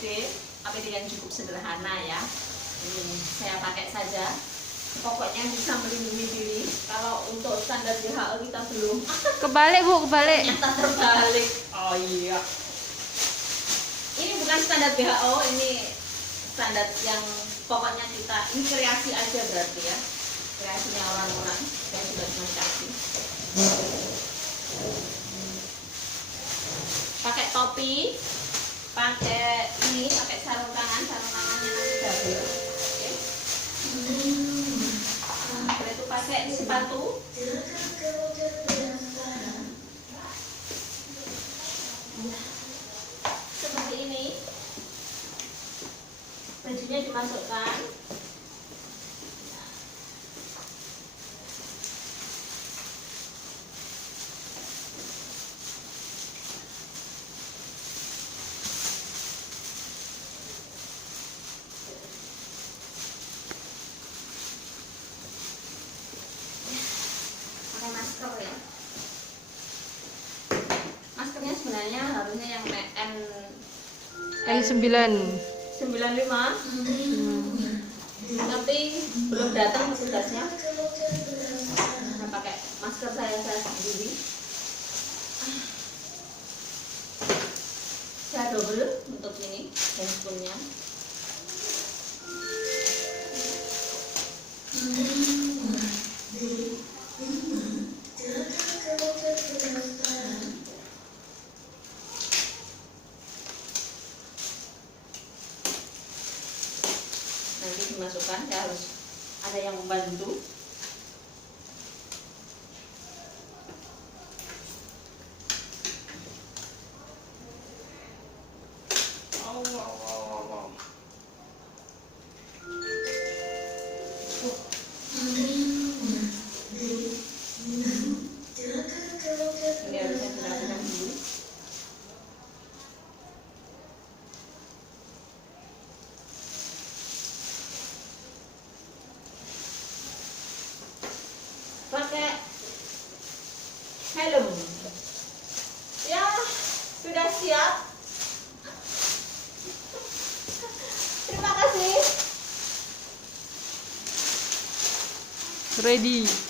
APD yang cukup sederhana ya. Ini saya pakai saja. Pokoknya bisa melindungi diri. Kalau untuk standar WHO kita belum. Kebalik Bu, kebalik. Ternyata terbalik. Oh iya. Ini bukan standar WHO, ini standar yang pokoknya kita, ini kreasi aja berarti ya. Kreasinya orang-orang yang sudah dikasih. Pakai topi, pakai ini, pakai sarung tangannya nanti double. Oke. Setelah itu pakai sepatu. Seperti ini. Bajunya dimasukkan. Pakai masker ya. Maskernya sebenarnya harusnya yang N9. 95. Tapi belum datang petugasnya. Saya pakai masker saya sendiri. Saya double untuk ini handscoonnya. Nanti dimasukkan, ya harus ada yang membantu. Ini harusnya dilakukan dulu. Pakai helm. Ya, sudah siap. Terima kasih. Ready.